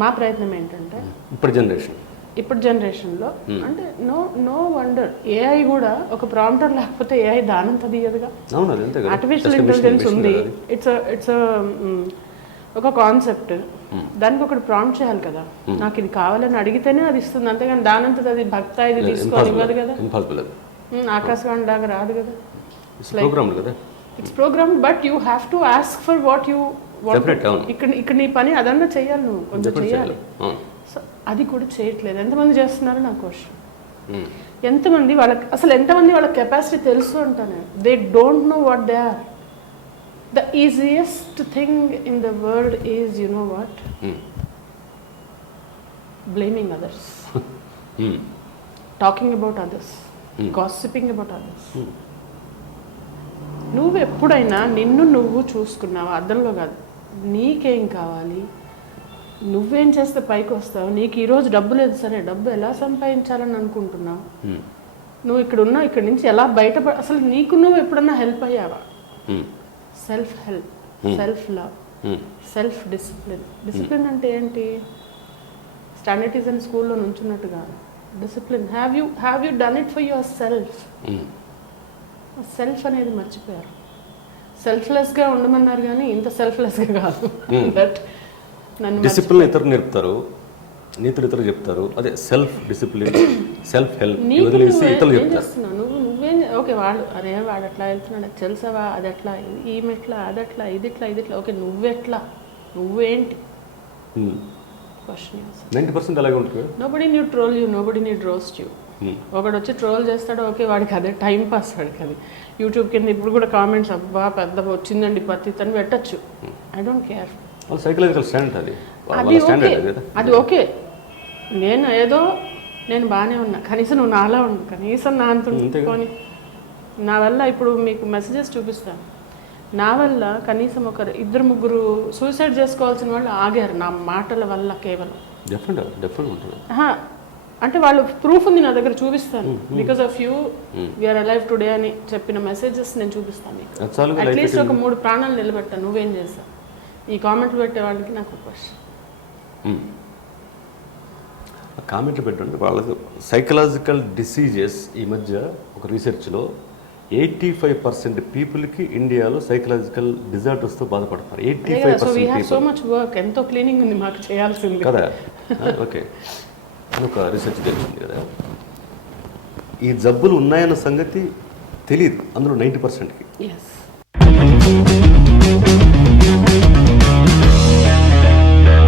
మా ప్రయత్నం ఏంటంటే ఇప్పుడు జనరేషన్ ఇప్పుడు జనరేషన్లో అంటే నో నో వండర్ ఏఐ కూడా ఒక ప్రాంప్టర్ లేకపోతే ఏఐ దానంత తీయదుగా. ఆర్టిఫిషియల్ ఇంటెలిజెన్స్ ఉంది. ఇట్స్ ఇట్స్ ఒక కాన్సెప్ట్ దానికి ఒకటి ప్రాంప్ట్ చేయాలి కదా. నాకు ఇది కావాలని అడిగితేనే అది ఇస్తుంది. అంతేగాని దానంతది అది భక్త ఇది తీసుకొని ఇవ్వదు కదా. ఆకాశవాణి లాగా రాదు కదా. ఇట్స్ ప్రోగ్రామ్ కదా. It's programme but you have to ask for what you. ఇక్కడ ఇక్కడ నీ పని అదన్నా చేయాలి నువ్వు కొంచెం చేయాలి సో అది కూడా చేయట్లేదు. ఎంతమంది చేస్తున్నారు నా క్వశ్చన్. ఎంతమంది వాళ్ళకి అసలు ఎంతమంది వాళ్ళ కెపాసిటీ తెలుసు అంటాను? They don't know what they are the easiest thing in the world is you know what. Blaming others. Talking about others. Gossiping about others. నువ్వు ఎప్పుడైనా నిన్ను నువ్వు చూసుకున్నావా? అద్దంలో కాదు. నీకేం కావాలి? నువ్వేం చేస్తే పైకి వస్తావు నీకు ఈరోజు డబ్బు లేదు. సరే డబ్బు ఎలా సంపాదించాలని అనుకుంటున్నావు. నువ్వు ఇక్కడ ఉన్నావు ఇక్కడ నుంచి ఎలా బయటపడ అసలు నీకు నువ్వు ఎప్పుడన్నా హెల్ప్ అయ్యావా. Self help. Self love. Self discipline. Discipline అంటే ఏంటి? స్టాండర్టిజన్ స్కూల్లో నుంచున్నట్టుగా. Discipline. Have you have you done it for yourself. Self అనేది మర్చిపోయారు. సెల్ఫ్లెస్గా ఉండమన్నారు కానీ ఇంత సెల్ఫ్లెస్గా కాదు. Hmm. దట్ నన్ను డిసిప్లిన్ ఇతరు నేర్పుతారు నీతులు ఇతరులు చెప్తారు. అదే సెల్ఫ్ డిసిప్లిన్ సెల్ఫ్ హెల్ప్ వదిలేసి ఇతరులు చెప్తారు. నువ్వు నువ్వేం ఓకే వాడు అరే వాడు అట్లా వెళ్తున్నాడు తెలుసావా? అది ఎట్లా ఈమె ఎట్లా అది ఎట్లా ఇది ఇట్లా ఇది ఇట్లా. ఓకే నువ్వెట్లా నువ్వేంటి? క్వశ్చన్ నైంటీ పర్సెంట్ అలాగే ఉంటుంది nobody new troll you nobody నీ రోస్ట్ యూ. ఒకడు వచ్చి ట్రోల్ చేస్తాడు ఓకే వాడికి అదే టైం పాస్ వాడికి అది. యూట్యూబ్ కింద ఇప్పుడు కూడా కామెంట్స్ అబ్బా పెద్ద వచ్చిందండి పత్తి అని పెట్టచ్చు. I don't care psychological stand అది. అది ఓకే. అది నేను ఏదో నేను బాగానే ఉన్నా. కనీసం నువ్వు నాలా ఉండు. కనీసం నా అంత అంతే కదా. పోనీ. నా వల్ల ఇప్పుడు మీకు మెసేజెస్ చూపిస్తాను. నా వల్ల కనీసం ఒక ఇద్దరు ముగ్గురు సూసైడ్ చేసుకోవాల్సిన వాళ్ళు ఆగారు నా మాటల వల్ల కేవలం. డెఫినెట్ డెఫినెట్ ఉంటుంది. అంటే వాళ్ళు ప్రూఫ్ ఉంది నా దగ్గర చూపిస్తాను. Because of you Hmm. We are alive today అని చెప్పిన మెసేజెస్ నేను చూపిస్తాను మీకు. అట్లీస్ట్ ఒక మూడు ప్రాణాలు నిలబెట్టాను. నువ్వేం చేస్తావు? ఈ కామెంట్లు పెట్టే వాళ్ళకి నాకు క్వశ్చన్ కామెంట్లు పెట్టండి. వాళ్ళకి సైకలాజికల్ డిసీజెస్ ఈ మధ్య ఒక రీసెర్చ్లో ఎయిటీ ఫైవ్ పర్సెంట్ పీపుల్కి ఇండియాలో సైకలాజికల్ డిజార్డర్స్తో బాధపడుతున్నారు. Eighty five percent so much work ఎంతో క్లీనింగ్ ఉంది మాకు చేయాల్సింది. కదా? ఓకే అని ఒక రీసెర్చ్ తెలిసింది కదా. ఈ జబ్బులు ఉన్నాయన్న సంగతి తెలియదు అందులో నైంటీ పర్సెంట్కి